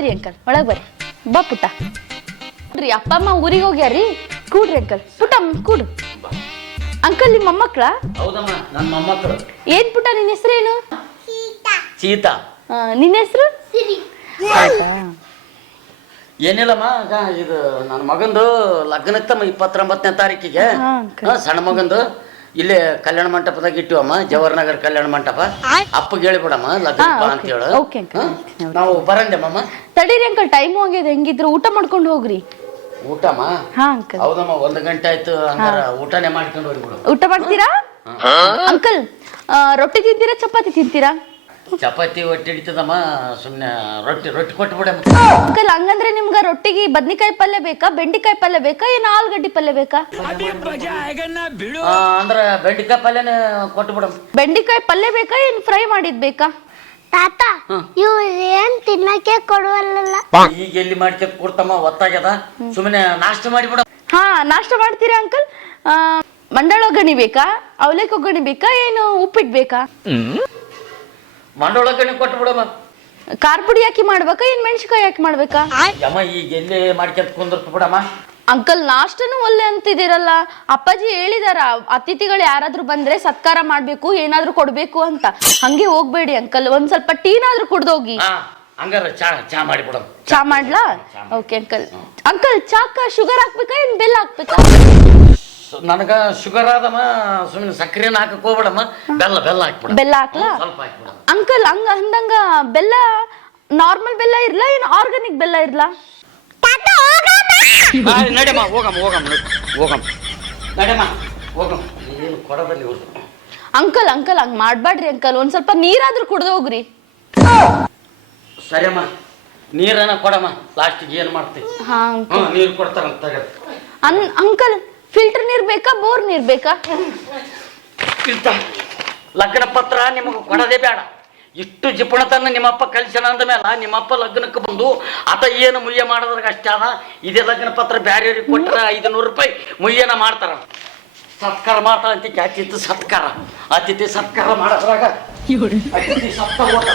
ಬರ್ರಿ ಅಂಕಲ್ ಒಳಗ್ ಬರ್ರಿ ಬಾ ಪುಟ್ಟ ನೋಡ್ರಿ ಅಪ್ಪ ಅಮ್ಮ ಊರಿಗೆ ಹೋಗ್ಯಾರಿ ಕೂಡ್ರಿ ಅಂಕಲ್ ಪುಟ್ಟ ಕೂಡು ಅಂಕಲ್ ನಿಮ್ಮ ಮೊಮ್ಮಕ್ಳ ಹೌದಮ್ಮ ನನ್ನ ಮೊಮ್ಮಕ್ಕಳು ಏನ್ ಪುಟ್ಟ ನಿನ್ನ ಹೆಸರೇನು ಸೀತಾ ನಿನ್ನ ಹೆಸರು ಏನಿಲ್ಲಮ್ಮ ಇದು ನನ್ನ ಮಗಂದು ಲಗ್ನತ್ತಮ್ಮ 29ನೇ ತಾರೀಕಿಗೆ ಸಣ್ಣ ಮಗಂದು ಇಲ್ಲೇ ಕಲ್ಯಾಣ ಮಂಟಪದಾಗ ಇಟ್ಟಿವಮ್ಮ ಜವಾಹರ್ನಗರ್ ಕಲ್ಯಾಣ ಮಂಟಪ ಅಪ್ಪಗೆ ಹೇಳಿಬಿಡಮ್ಮ ಲಗ್ನ ಅಂತ ಹೇಳು ನಾವು ಬರಂದೆಮ್ಮ ತಡೀರಿ ಅಂಕಲ್ ಟೈಮ್ ಹೋಗ್ಯದ ಹೆಂಗಿದ್ರು ಊಟ ಮಾಡ್ಕೊಂಡು ಹೋಗ್ರಿ ಊಟಮ್ಮ ಹಾ ಅಂಕಲ್ ಹೌದಮ್ಮ 1 ಗಂಟೆ ಆಯ್ತು ಹಂಗಾರ ಊಟನೇ ಮಾಡ್ಕೊಂಡು ಹೋಗ್ಬಿಡು ಊಟ ಮಾಡ್ತೀರಾ ಅಂಕಲ್ ರೊಟ್ಟಿ ತಿಂತೀರಾ ಚಪಾತಿ ತಿಂತೀರಾ ಚಪಾತಿ ಹೊಟ್ಟೆ ಹಿಡಿತದಮ್ಮ ಸುಮ್ಮನೆ ರೊಟ್ಟಿ ಕೊಟ್ಟು ಬಿಡಮ್ಮ ಅಂಕಲ್ ಹಂಗಂದ್ರೆ ನಿಮ್ಗ ರೊಟ್ಟಿಗೆ ಬದ್ನಿಕಾಯಿ ಪಲ್ಯ ಬೇಕಾ ಬೆಂಡಿಕಾಯಿ ಪಲ್ಯ ಬೇಕಾ ಏನ್ ಆಲೂಗಡ್ಡಿ ಪಲ್ಯ ಬೇಕಾ ಅಂದ್ರೆ ಬೆಂಡಿಕಾಯಿ ಪಲ್ಯನೇ ಕೊಟ್ಟು ಬಿಡಮ್ಮ ಬೆಂಡಿಕಾಯಿ ಪಲ್ಯ ಬೇಕಾ ಏನ್ ಫ್ರೈ ಮಾಡಿದ್ ಬೇಕಾ ತಾತ ಇವ್ರು ಏನ್ ತಿನ್ನಕ್ಕೆ ಕೊಡುವಲ್ಲ ಈಗ ಎಲ್ಲಿ ಮಾಡ್ಕೊಂಡು ಕೊಡ್ತಮ್ಮ ಒತ್ತಾಗ್ಯದ ಸುಮ್ಮನೆ ನಾಷ್ಟ ಮಾಡಿಬಿಡ ಹಾ ನಾಷ್ಟ ಮಾಡ್ತೀರಾ ಅಂಕಲ್ ಮಂಡಳ ಒಗ್ಗರಣೆ ಬೇಕಾ ಅವಲೇಕ್ ಒಗ್ಗರಣೆ ಬೇಕಾ ಏನು ಉಪ್ಪಿಟ್ಟು ಬೇಕಾ ಮಂಡೊಳಗನೆ ಕೊಟ್ಟು ಬಿಡಮ್ಮ ಖಾರ ಪುಡಿ ಹಾಕಿ ಮಾಡ್ಬೇಕಾ ಏನ್ ಮೆಣಸಿನಕಾಯಿ ಹಾಕಿ ಮಾಡ್ಬೇಕಾ ಯಮ್ಮ ಈಗ ಎಲ್ಲಿ ಮಾಡ್ಕೊಂತ ಕುಂದಿರ್ತು ಬಿಡಮ್ಮ ಅಂಕಲ್ ನಾಷ್ಟನು ಒಲ್ಲೆ ಅಂತಿದ್ದೀರಲ್ಲ ಅಪ್ಪಾಜಿ ಹೇಳಿದಾರ ಅತಿಥಿಗಳು ಯಾರಾದ್ರೂ ಬಂದ್ರೆ ಸತ್ಕಾರ ಮಾಡ್ಬೇಕು ಏನಾದ್ರೂ ಕೊಡ್ಬೇಕು ಅಂತ ಹಂಗೆ ಹೋಗ್ಬೇಡಿ ಅಂಕಲ್ ಒಂದ್ ಸ್ವಲ್ಪ ಟೀನಾದ್ರೂ ಕುಡ್ದೋಗಿ ಹಂಗಾರ ಚಾ ಮಾಡಿಬಿಡಮ್ಮ ಚಾ ಮಾಡ್ಲಾ ಓಕೆ ಅಂಕಲ್ ಅಂಕಲ್ ಚಾಕ ಶುಗರ್ ಹಾಕ್ಬೇಕಾ ಏನ್ ಬೆಲ್ಲ ಹಾಕ್ಬೇಕಾ ನನಗ ಶುಗರ್ ಆದಮ್ಮ ಸುಮ್ಮನೆ ಸಕ್ಕರೆನ ಹಾಕಕ್ ಹೋಗ್ಬಿಡಮ್ಮ ಬೆಲ್ಲ ಹಾಕ್ಬಿಡ ಬೆಲ್ಲ ಹಾಕ್ಲಾ ಸ್ವಲ್ಪ ಹಾಕ್ಬಿಡ ಅಂಕಲ್ ಅಂದಂಗ ಬೆಲ್ಲ ನಾರ್ಮಲ್ ಬೆಲ್ಲ ಇರ್ಲಾ ಏನ್ ಆರ್ಗಾನಿಕ್ ಬೆಲ್ಲ ಇರ್ಲಾ ನಡಿಯಮ್ಮ ಹೋಗಮ್ಮ ನಡಿಯಮ್ಮ ಹೋಗಮ್ಮ ಏನು ಕೊಡದಲ್ಲಿ ಅಂಕಲ್ ಹಂಗ್ ಮಾಡ್ಬೇಡ್ರಿ ಅಂಕಲ್ ಒಂದ್ ಸ್ವಲ್ಪ ನೀರಾದ್ರೂ ಕುಡ್ದು ಹೋಗ್ರಿ ಸರಿಯಮ್ಮ ನೀರನ್ನ ಕೊಡಮ್ಮ ಲಾಸ್ಟಿಗೆ ಏನ್ ಮಾಡ್ತೀವಿ ನೀರು ಕೊಡ್ತಾರಂತ ಅಂಕಲ್ ಫಿಲ್ಟರ್ ನೀರ್ ಬೇಕಾ ಬೋರ್ ನೀರ್ ಬೇಕಾ ಲಗ್ನ ಪತ್ರ ನಿಮಗೆ ಕೊಡೋದೇ ಬೇಡ ಇಷ್ಟು ಜಿಪುಣತನ ನಿಮ್ಮಪ್ಪ ಕಲಿಸೋಣ ಅಂದ ಮೇಲೆ ನಿಮ್ಮಪ್ಪ ಲಗ್ನಕ್ಕೆ ಬಂದು ಆತ ಏನು ಮುಯ್ಯ ಮಾಡೋದ್ರಾಗ ಅಷ್ಟೇ ಅದ ಇದೇ ಲಗ್ನ ಪತ್ರ ಬ್ಯಾರೆಯವ್ರಿಗೆ ಕೊಟ್ಟರೆ 500 ರೂಪಾಯಿ ಮುಯ್ಯನ ಮಾಡ್ತಾರ ಸತ್ಕಾರ ಮಾಡ್ತಾರ ಅಂತ ಅತಿಥಿ ಸತ್ಕಾರ ಮಾಡೋದ್ರಾಗ ಅತಿಥಿ ಸತ್ತ ಹೋದ